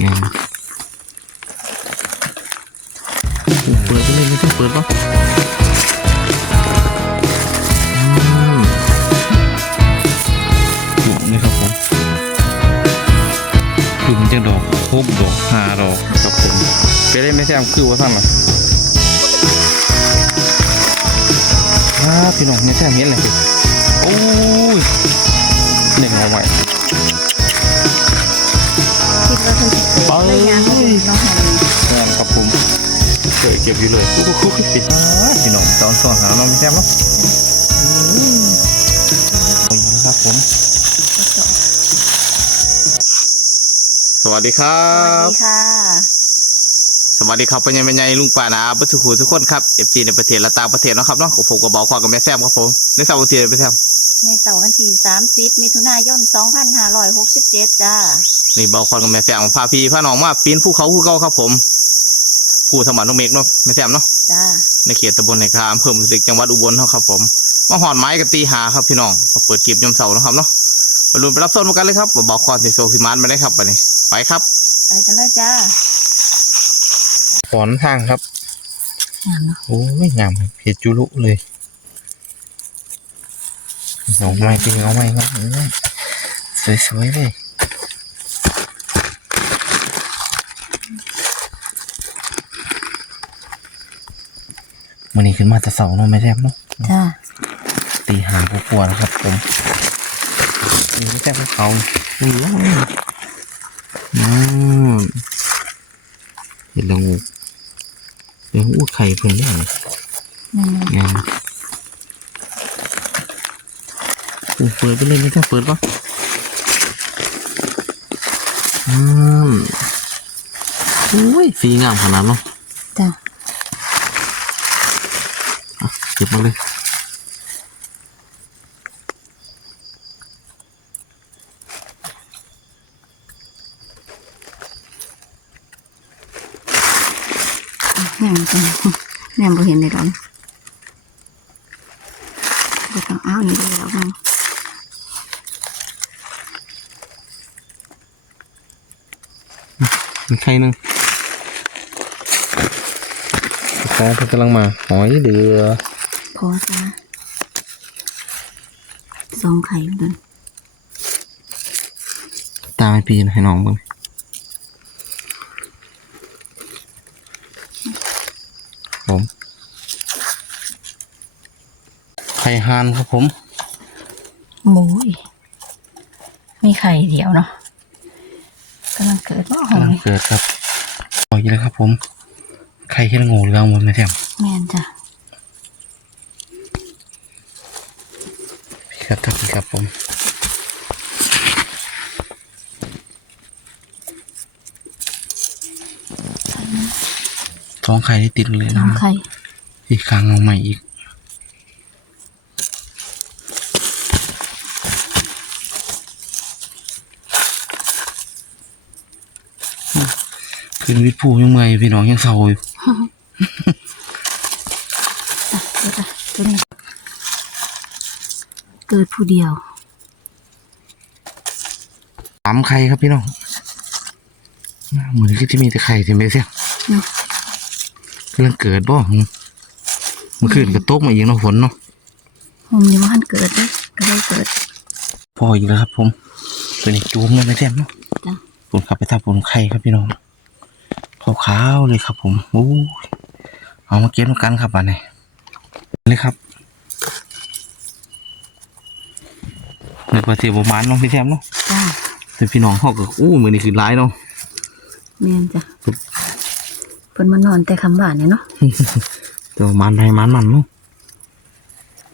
ไงเปิดไปเลยไม่ต้องเปิดปะอืมจุนี่ครับผมถึงจะดอกพบดอกหาดอกครับผมไปได้ไม่ใช่อคือว่าท่านหรอครับพี่น้องไม่ใช่เห็นเลยโอ้ยเล่นเอาไว้ คิดว่าเพิ่นสิเกิดเลยงานของเพิ่นเนาะงานครับผมเกิดเก็บอยู่เลยโอ้โหปิดพี่น้องตอนส่อนหาน้องแซ่บเนาะอืมโอ้ยครับผม สวัสดีครัสวัสบดีค่ะ สวัสดีครับเปัญญาปัญญาลุงป่านาบัตุขูทุกคนครับเอฟซีในประเทศและต่างประเทศนะครับเนาะผมกับเบาความกับแม่แซมครับผมในเสาร์อาทิตย์ไปแซมในเสาร์วันที่30มิถุนายน2567จ้า นี่เบาความกับแม่แซมพาพี่พาน้องมาปีนภูเขาภูเขาครับ ผมผู้สมานน้องเมกเนาะแม่แซมเนาะจ้าในเขตตำบลในคาอำเภอมุสิกจังหวัดอุบลเนาะครับ ผมมาหอนไม้กันตีหาครับพี่น้องพอเปิดคลิปยมเสาร์เนาะครับเนาะไปลุ้นไปรับส้นกันเลยครับว่าบอกความสิโซสิมานมาได้ครับไปนี่ไปครับ ไปกันเลยจ้าขอนทางครับงามเนาะโอ้ยงามครับเห็ดจุลุเลยเงาไม้เป็นเงาไม้ครับโอ้ยสวยๆเลย มันนี้ขึ้นมาแต่เสาเนาะไม่แทบเนาะจ้าตีหางกลัวๆนะครับ ผมนี่ไม่ใช่พวกเขาอืมอืมเห็นแล้วงูเดี๋ยวอู้ไข่เพิ่นได้ไหมอืมงานโอ้เปิดไปเลยไม่ต้องเปิดปะอืมโอ้ยสีงามขนาดเนาะ จ้า อะเก็บมาเลยงามจังแม่บ่เห็นเลยดอ กบ่ต้องเอานี่เลยแล้วกันมีไข่หนึ่งของเพิ่นกำลังมาหอยเดือพอจ้าสองไข่เหมือนกันตามไปปีนให้น้องเบิ่งผมไข่ฮานครับผมหมูยมีไข่เดียวเนาะกำลังเกิดว่าหอกำลังยเกิดครับปล่อยเลยครับผม ไข่เห็ดงูเหลืองหมดไหมแซมแม่นจ้ะ พี่ ครับทักพี่ครับผมท้องไข่ที่ติดเลยสนะองไข่อีกครั้งเอาใหม่อีกขึ้นวิทย์ภูยังเมื่อยพี่น้องยังเศร้าอยู่ จ้ะเดี๋ยวจ้ะตัวนี้ เกิดผู้เดียวสามไข่ครับพี่น้อง เหมือนก็จะมีแต่ไข่ใช่ไหมเสี่ยเนาะกำลังเกิดบ่หึเมื่อคืนก็ตกมาอีกเนาะฝนเนาะผมยังว่าหันเกิดเลยก็ได้เกิด พออีกแล้วครับ ผมตัวนี้จูมเลยไม่แจ่มเนาะจ้ะผมขับไปทับผมไข่ครับพี่น้องขาวๆเลยครับ ผมโอ้ยเอามาเก็บมากันครับอันนี้เลยครับ ในประเทศประมาณเนาะพี่แซมเนาะจ้าแต่พี่น้องเขาก็อู้มือนี่คือร้ายเนาะแม่นจ้ะเพิ่นมานอนแต่คำบ้านเนี่ยเนาะแต่ว่ามันไทยมันมันเนาะ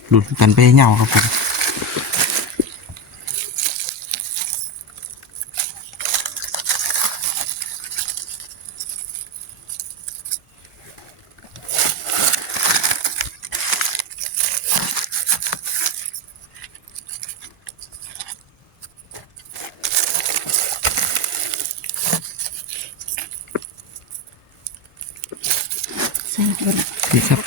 หลุดกันไปเหงาครับผม ดีครับ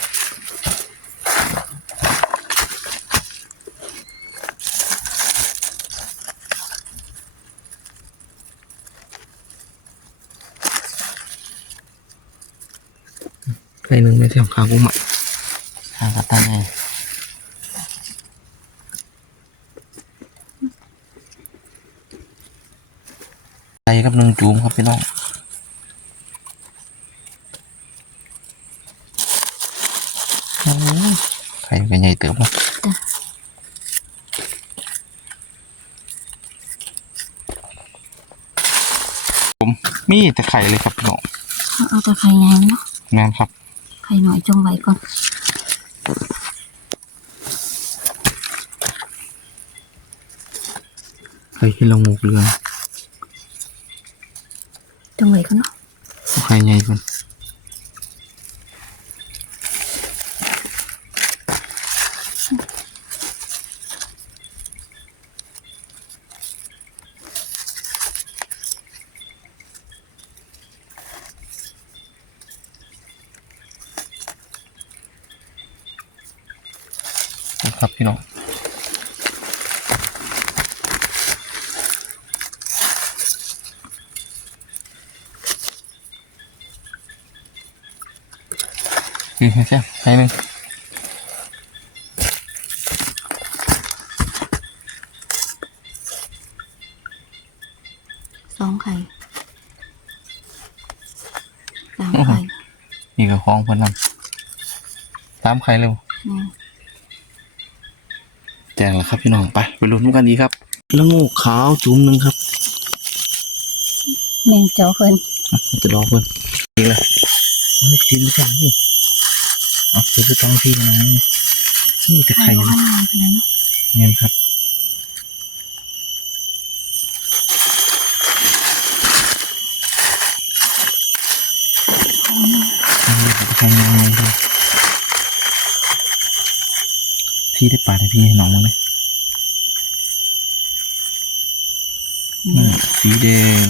ใครนึ่งไม่ใช่ของข้ากูใหม่ข้าก็ตั้งไงใจครับหนึ่งจูมครับพี่น้อง มมีแต่ไข่เลยครับพี่น้องเอาแต่ไข่ไงเนาะแม่นครับ ไข่หน่อยจงไว้ก่อนไข่ที่เราหมูกเรืองจงไว้ก่อนเนาะเอาไข่ใหญ่ก่อน อืมใช่ใช่หนึ่งสองไข่สามไข่นี่ก็คล้องเพิ่นนำสามไข่เร็วนี่แจงแล้วครับพี่น้องไปไปลุ้นกันดีครับแล้วงูขาวจุ้มหนึ่งครับแมงเจ้าเพิ่นอะจะรอเพิ่นนี่เลยเอาไม่กินไม่ใช่นี่ เอาไปไปต้องพี่นะนี่แต่ไข่ไข่ข้างในเนะเงี้ยครับนี่ไข่ยังไงครับพี่ได้ปาดให้พี่ให้น้องมั้งไหมนี่นี่สีแดง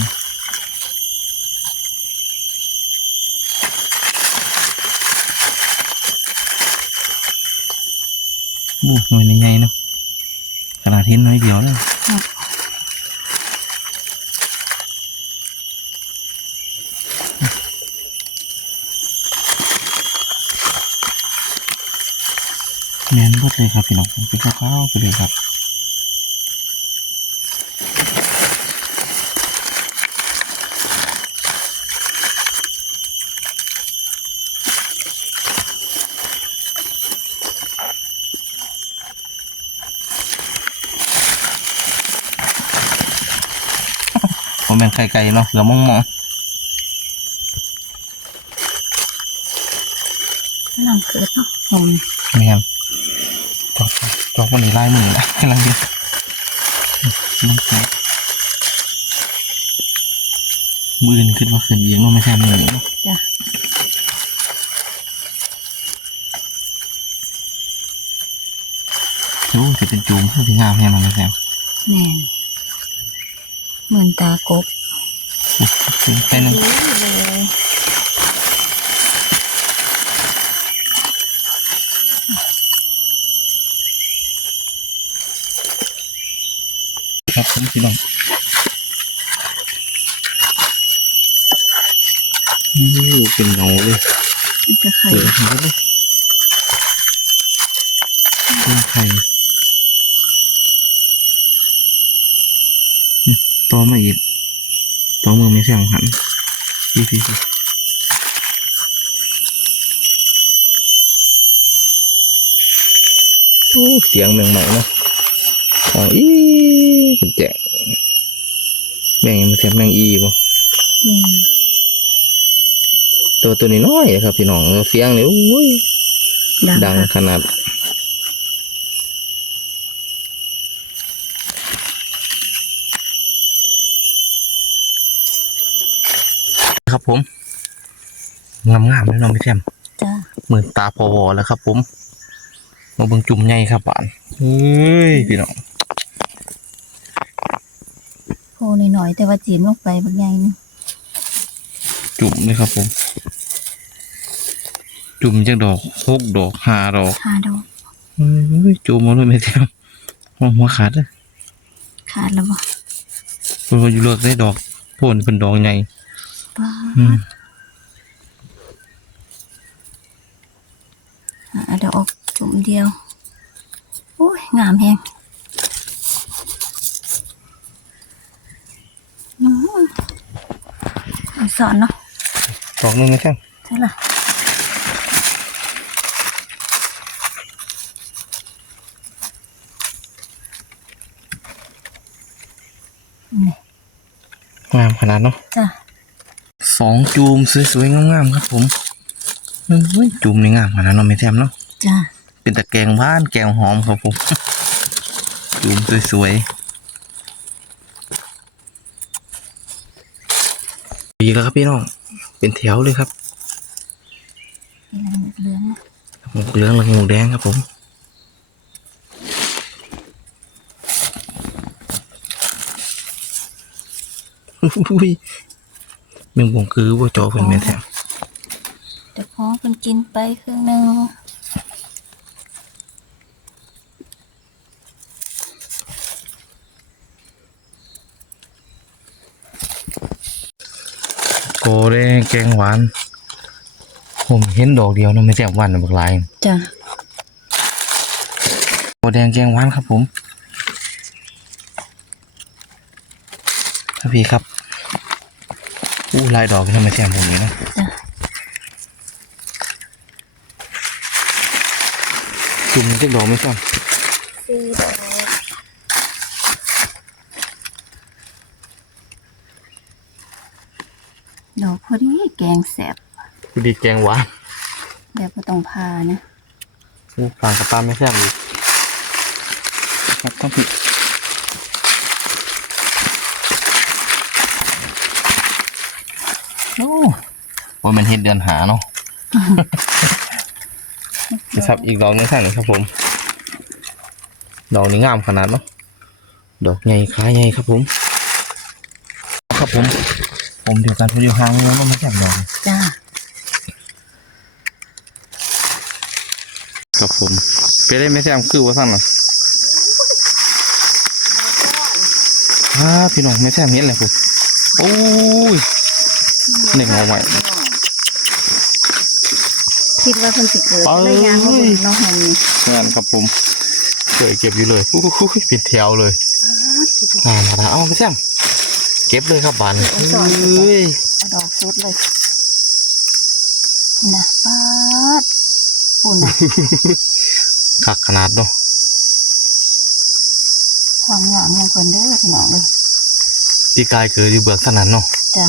บูหน่วยใหญ่ๆเนาะขนาดเห็นน้อยเดียวเลยแมนบดเลยครับพี่น้องเป็นข้าวๆไปเลยครับ ผมเป็นไข่ไก่เนาะเหลือมองมองกำลังเกิดเนาะผมๆไม่ครับจอกจอกวันนี้ไล่มือนะกำลังดีน้องแก่มืออื่นขึ้นมาขึ้นเอียงเนาะไม่ใช่มือเนาะจ้ะโอ้จะเป็นจูมผู้ที่งามแน่นอนไม่ใช่แมน เหมือนตากบไปหนึ่งดีเลยครับผมพี่น้องโอ้เป็นเงาเลยมันจะไข่เปิดให้เลยเป็นไข่นี่ต่ อมาอีกต่อมือไม่ใช่ของหันพี่พี่พี่โอ้เสียงแมงใหม่เนาะอ๋ออีเป็นแจกแมงยังมาเสียบแมงอีบ่แมนตัวตัวนี้น้อยๆครับพี่น้องเสียงนี่โอ้ยดังดังค่ะขนาด ครับผมงามงามๆเลยเน้องพี่แซมจ้ะเหมือนตาพอวอแล้วครับ ผมมาเบิ่งจุ่มใหญ่ครับหวานเฮ้ยพี่น้องโพนหน่อยๆแต่ว่าจีนลงไปบางใหญ่นึงจุ่มเลยครับผม จุ่มจากดอกหกดอกห้าดอกห้าดอกเฮ้ยจุ่มมาเลยไม่แซมหัวหัวขาดเลยขาดแล้วบ่เพราะว่าอยู่เลิกได้ดอกโพนเป็นดอกใหญ่ป้า อืมอะเดี๋ยวออกจุ่มเดียว โอ้ย งามแฮงอืมอันสอนเนาะดอกหนึงนะช่างใช่ละนี่งามขนาดเนาะจ้ะ สองจูมสวยๆงามๆครับ ผมเฮ้ยจูมนี่งามขนาดเนาะไม่แซมเนาะจ้ะเป็นตะแกรงบ้านแกงหอมครับผมจูมสวยๆดีแล้วครับพี่น้อง เป็นแถวเลยครับนี่อะไรเหลืองๆนะหมวกเหลืองและหมวกแดงครับผมอุ้ย แมงบวงคือว่าจอเพิ่นแม่นแท้เดี๋ยวพอเพิ่นกินไปครึ่งหนึ่งโกแดงแกงหวาน ผมเห็นดอกเดียวเนาะไม่ใช่หวานนะบักหลายจ้ะโกแดงแกงหวานครับผมครับพี่ครับอู้ ลายดอกทำไมแซมผมเลยนะจ้ะจุ่มเจ็ดดอกไม่ใช่สี่ดอกดอกพอดีแกงแสบดูดีแกงหวานแบบก็ต้องพานะอู้ฟางกับปลาไม่แซ่บอีกครับต้องผิดโอ้ ว่ามันเห็ดเดือนหาเนาะจะสับอีกดอกหนึงใส่หน่อยครับผม ดอกนี้งามขนาดเนาะดอกใหญ่ขาใหญ่ครับผม ครับผม ผมเดียวกันผมอยู่ห่างแล้วมันมาจากดอกจ้าครับผมไปได้ไม่แซมคือว่าสั่นน่ะฮ่าพี่น้องไม่แซมเห็นเลยผมโอ้ยเด็กเอาไว้ คิดว่าเพิ่นสิเกิดเอ้ยเลยยางมาบนน้องหอมีงานครับผมเกิดเก็บอยู่เลยอู้หูปิดแถวเลยงานมาแล้วเอาไม่แซมเก็บเลยครับบานเฮ้ยเอาดอกสุดเลยนะปาดพูนนะคักขนาดเนาะความงามของคนเด้อพี่น้องเลยปีกายเกิดอยู่เบือกสนันเนาะจ้ะ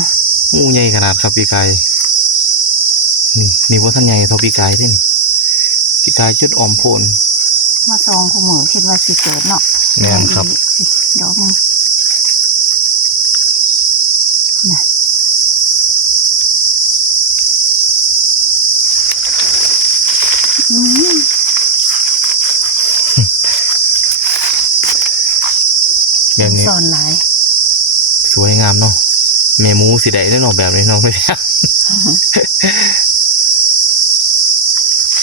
งูใหญ่ขนาดครับปีกาย นี่นี่ว่าท่านใหญ่เท่าปีกายได้นี่ปีกายจุดอ่อมโพนมาซองคู่มือคิดว่าสิเกิดเนาะแม่นครับดอกหนึงนะอืมแบบนี้สอนหลาย สวยงามเนาะเมหมูสีแดงได้เนาะแบบนี้เนาะไม่ใช่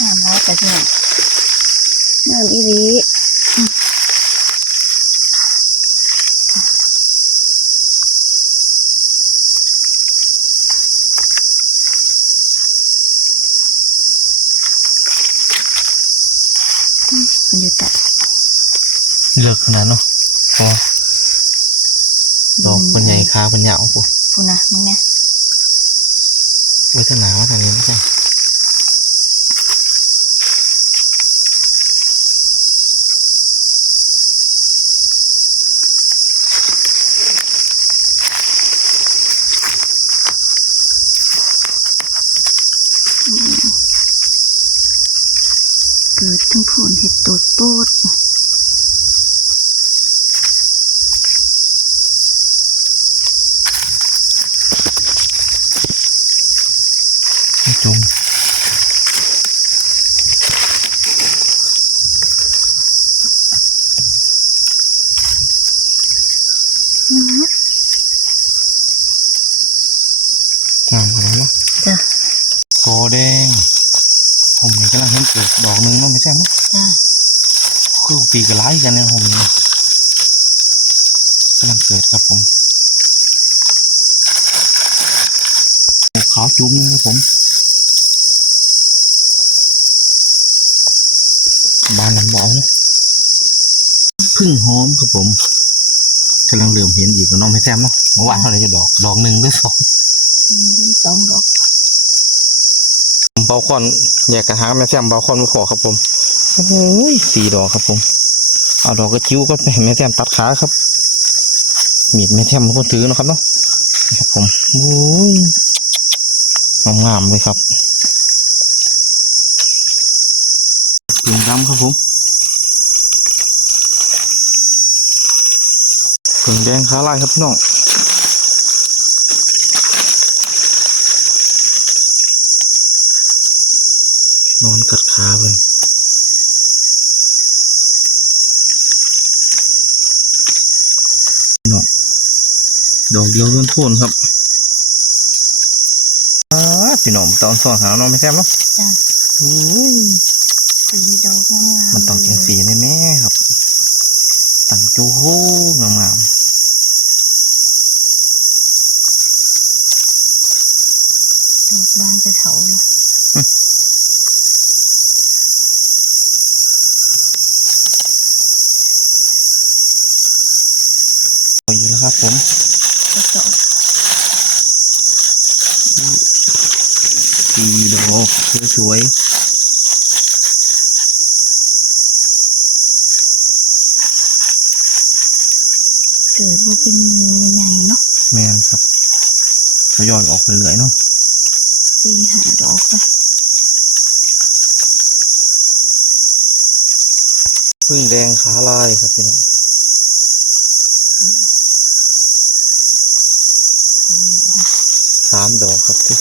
งามแล้วแต่พี่น้องงามอีหลีมันอยู่แต่เลิกขนาดเนาะเพราะดอกเป็นใหญ่ขาเป็นยาวปุ๊บพูนะมึงเนี่ยไว้ทางหนามาทางนี้ไม่ใช่ เกิดทั้งผลเห็ดโตดโตด จุ่ม อื้อ งามขนาดเนาะ จ้ะ โกแดง ผมนี่กำลัง เห็นเกิดดอกหนึงเนาะไม่ใช่ไหมจ้ะคือปีกระไล่กันเนี่ยผมนี่กำลังเกิดครับผมขาวจุ้มนึงครับผมบานมันเบเอาเนาะพึ่งหอมครับผมกำลังเริ่มเห็นอีกแล้วเน้องไม่แซมเนาะเมื่อวานเท่าไหร่จะดอก ดอกหนึ่งหรือสองมีเป็นสองดอก เบาคอนแยกกระถางแม่แซมเบาคอนมาพอครับผมโอ้ยสี่ดอกครับผม เอาดอกกระจิ้วก็ไปแม่แซมตัดขาครับมีดแม่แซมเป็นคนถือนะครับเนาะครับผมโอ้ยงามๆเลยครับเหลืองดำครับผมเผืองแดงขาลายครับพี่น้อง นอนกัด ขาเพิ่นพี่น้องดอกเดียวทวนๆครับอ้าพี่น้องตอนสอนหาน้องไม่แซ่บเนาะจ้ะอุ้ยสีดอกงามๆมันต้องจังสีเลยแม่ครับ ตั้งจูโฮงาม ดอกบานจะเถาละ ๆพออยู่แล้วครับผมก็ดอกสีดอกสวยเกิดว่าเป็นมือใหญ่ๆเนาะๆแมนครับทยอยออกเรื่อยๆเนาะสี่หาดอกไปพึ่งแดงขาลายครับพี่น้อง ขายเอา สามดอกครับพี่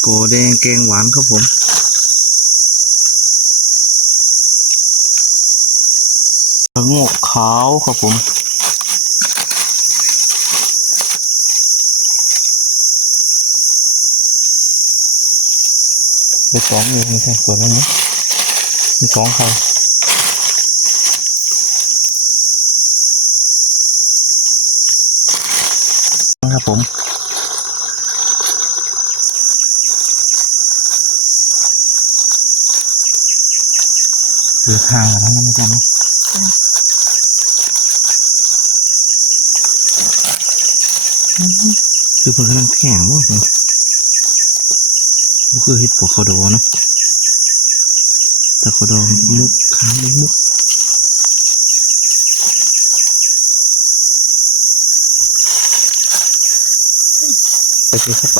โกแดงแกงหวานครับผมกระโงกขาวครับผม ไปสองอยู่ไม่ใช่ขวดมันนะมีสองใครครับผมเกิดห่างกันแล้วนะไม่จำเนาะจ้ะดูเพิ่นกำลังแข็งว่ะมันก็ คือเห็ดปวกเขาโดเนาะแต่เขาโดมันจะมุกขามุกมุกไปเจอเข้าไป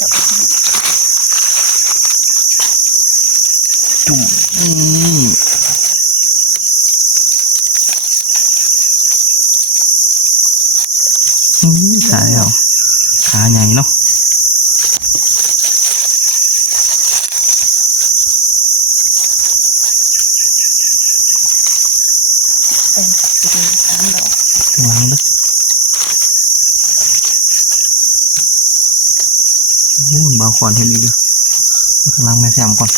ดอกเนี่ยจุ่มอืมอืมขาเหรอขาใหญ่เนาะ เป็นสีสามดอก ข้างหลังเด้อโอ้บาคอนเห็นอีกเด้อเอาข้างหลังแม่แซมก่อน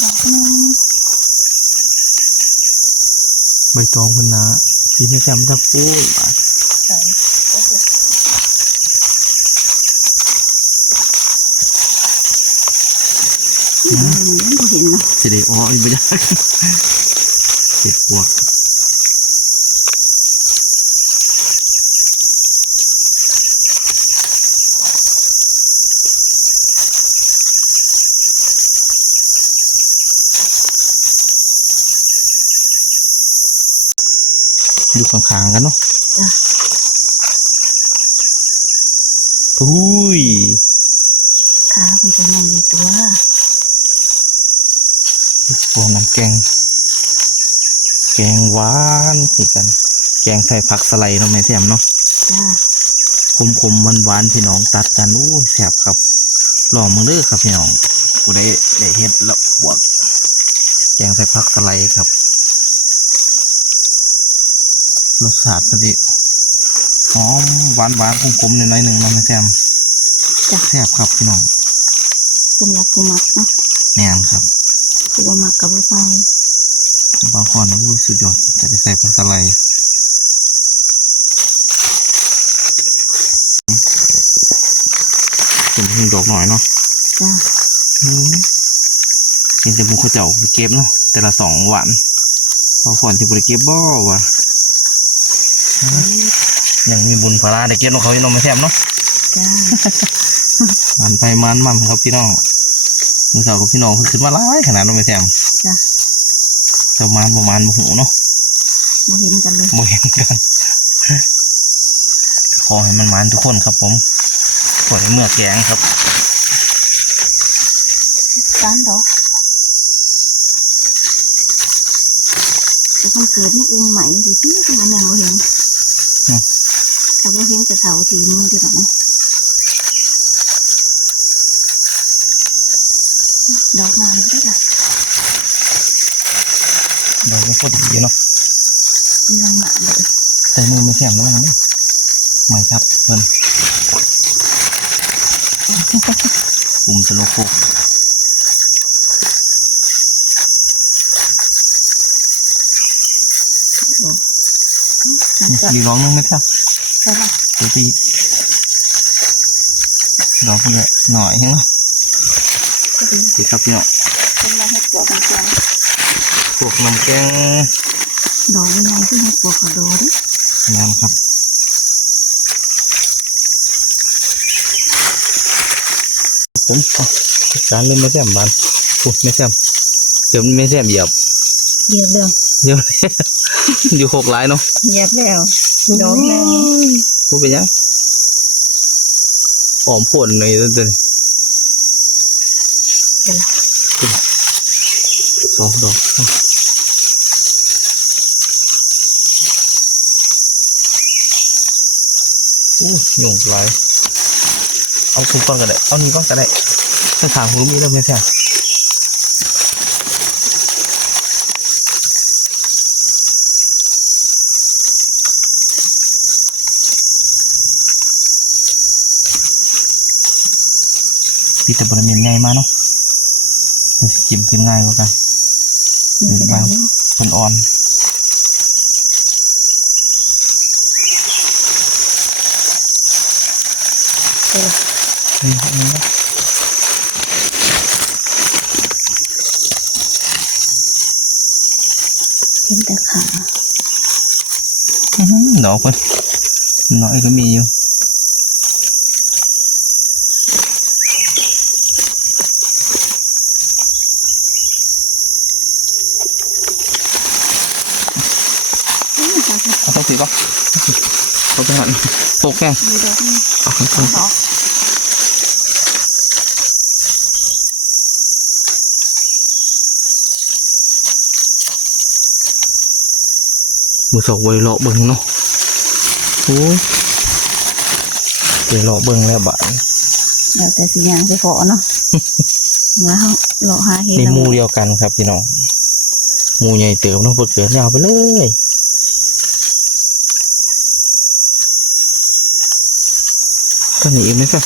ดอกหนึง ใบ ตองเพิ่นหนาสีแม่แซมมันจะฟูดบาดใส่โอ้โหอืมบ่เห็นเนาะสิได้อ้ออีกบ่ได้เจ็บปวด อยู่ข้างๆกันเนาะจ้ะอุ้ยขาคุณจะใหญ่อยู่ตัวพวกน้ำแกง แกงหวานสิกัน แกงใส่ผักสไลด์เนาะแม่แซมเนาะจ้าคมคมหวานหวานๆพี่น้องตัดกันอู้แซ่บครับลองมึงเด้อครับพี่น้องกูได้ได้เฮ็ดแล้วบวกแกงใส่ผักสไลด์ครับ รสชาติมันสิหอมหวานหวานๆคมๆหน่อยๆหนึ่งเนาะแม่แซมจ้ะแซ่บครับพี่น้องสำหรับผู้มักเนาะแม่นครับผู้บ่มักกับผู้ใส่บางคนโอ้ยสุดยอดจะได้ใส่ผักสะไลด์เป็นพึ่งดอกหน่อยเนาะจ้าอืมเห็นแต่บุคคลเจ้าไปเก็บเนาะแต่ละสองวันบางคนที่บริเก็บบ่วะ ยังมีบุญพลาได้เก็บของเขาอยู่เนาะไม่แซมเนาะจ้ามันไปมันมันครับพี่น้องมือสาวกับพี่น้องเพิ่นขึ้นมาหลายขนาดเนาะไม่แซมจ้าประมาณประมาณโมโหเนาะบ่เห็นกันเลยโมเห็นกันขอให้มันมันทุกคนครับผมขอให้เมื่อแกงครับสามดอกแต่คนเกิดนี่อุ้มไหมอยู่ที่ทำไมยังบ่เห็นอืม ถ้าบ่เห็นจะเสาทีนึงที่แบบนั้นดอกงามที่ละเดี๋ยวก็พูดดีเนาะยังหนาเลยใส่มือไม่แซมแล้วมั้งเนี่ยไม่ครับเพิ่นปุ่มสโลโคกโอ้นั่นจะมีร้องนึงไหมครับ ใช่ปะเดี๋ยวตีร้องคนละหน่อยเห็นเนาะก็ดีดีครับพี่เนาะเป็นมาเห็ดปวกกลางพวกน้ำแกงๆดอกยังไงที่เห็ดปวกเขาโดดิงามครับผมเอาการเล่นไม่แซมบานโอ้ไม่แซมเดี๋ยวไม่แซมเหยียบเหยียบเร็วเดี๋ยวอยู่หกหลายเนาะเหยียบแล้วดอกแม่นี่ พูดไปยังหอมผลหน่อยตัวนี้เป็นไรสองดอกโอ้ยงหลายเอาทุกก้อนก็ได้ เอานี่ก้อนก็ได้ถ้าถามหูมีแล้วไม่ใช่ ปีแต่บริเวณใหญ่มากเนาะมันสิจิ้มขึ้นง่ายกว่ากันมีกระดาษอยู่มันอ่อนเป็นไรนี่นี่นะเห็นแต่ขาอื้อหือดอกเพิ่นน้อยก็มีอยู่ ค่ะค่ะเอาต้องสีก่อนเขาจะหันตกแค่เอาข้างตรงมือสองไว้เลาะเบิ่งเนาะโอ้ยไปเลาะเบิ่งแล้วบาดแล้วแต่สิยางไปขอเนาะแล้วเขาเลาะหาเห็ดนี่แล้วหมูเดียวกันครับพี่น้องมูใหญ่เติมเนาะเปิดเกิดยาวไปเลย ต้นนี้อีกไหมครับ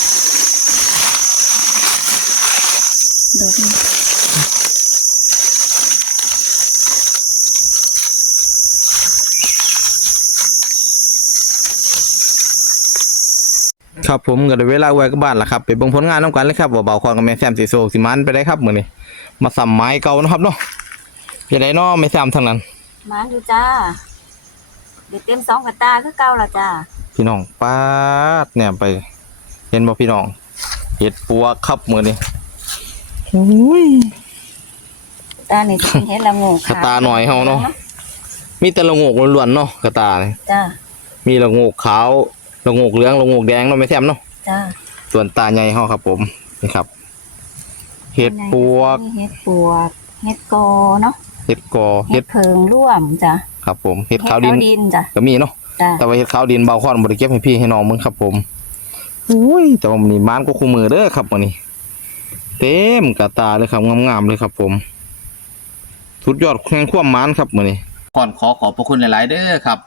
ดอกนี่ครับผมก็ได้เวลาไว้กับบ้านแล้วครับไปเบิ่งผลงานน้ำกันเลยครับว่าเบาคอนกับแม่แซมสีโซกสิมันไปได้ครับมื้อนี้มาสัมไม้เก่านะครับเนาะจะได้เนาะแม่แซมทางนั้นมาดูจ้าเด็กเต็มสองกระตาคือเก่าละจ้าพี่น้องป้าดเนี่ยไป เห็นบ่พี่น้องเห็ดปัวกครับมื้อนี้โอ้ยตานี่จะเป็นเห็ดละโงูกระตาหน่อยเฮาเนาะมีแต่ละโงกล้วนๆเนาะกระตายจ้ามีละโงกขาวละโงกเหลืองละโงกแดงเนาะแม่แซมเนาะจ้าส่วนตาใหญ่เฮาครับ ผมนี่ครับเห็ดปวกมีเห็ดปวกเห็ดกอเนาะเห็ดกอเห็เห็ดดเพิงร่วมจ้ะครับผมเห็ดขาวดินดินจ้ะก็มีเนาะจ้ะแต่ว่าเห็ดขาวดินเบาคอนบริเก็บให้พี่ให้น้องมึงครับผม อุ้ยแต่ว่ามันนี่มานก็คู่มือเด้อครับวันนี้เต็มกระตาเลยครับงามๆเลยครับ ผมสุดยอดแข่งควมมานครับมื้อนี้ก่อนขอขอบพระคุณหลายๆเด้อครับ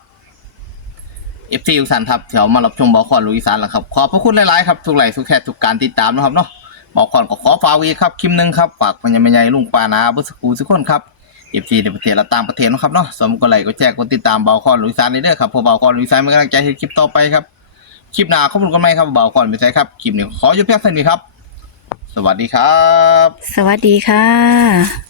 FC ทุกท่านครับที่เขามารับชมบาคอนลุยสานแล้วครับ ขอบพระคุณหลายๆครับทุกไลค์ทุกแคร์ทุกการติดตามนะครับเนาะบาคอนก็ขอฝากว้ครับคลิปหนึงครับฝากพญาแม่ใหญ่ลุงปานาบุสกูทุกคนครับเอฟซีในประเทศและต่างประเทศนะครับเนาะสมก็ไลค์ก็แชร์กดติดตามบาคอนลุยซานเด้อครับพอเบาคอนลุยซานเป็นกำลังใจให้คลิปต่อไปครับ คลิปหน้าขอบคุณกันไหมครับเบา่อนไปใช้ครับคลิปนี้ขอหยุดเพียงเท่านี้ครับ สวัสดีครับ สวัสดีค่ะ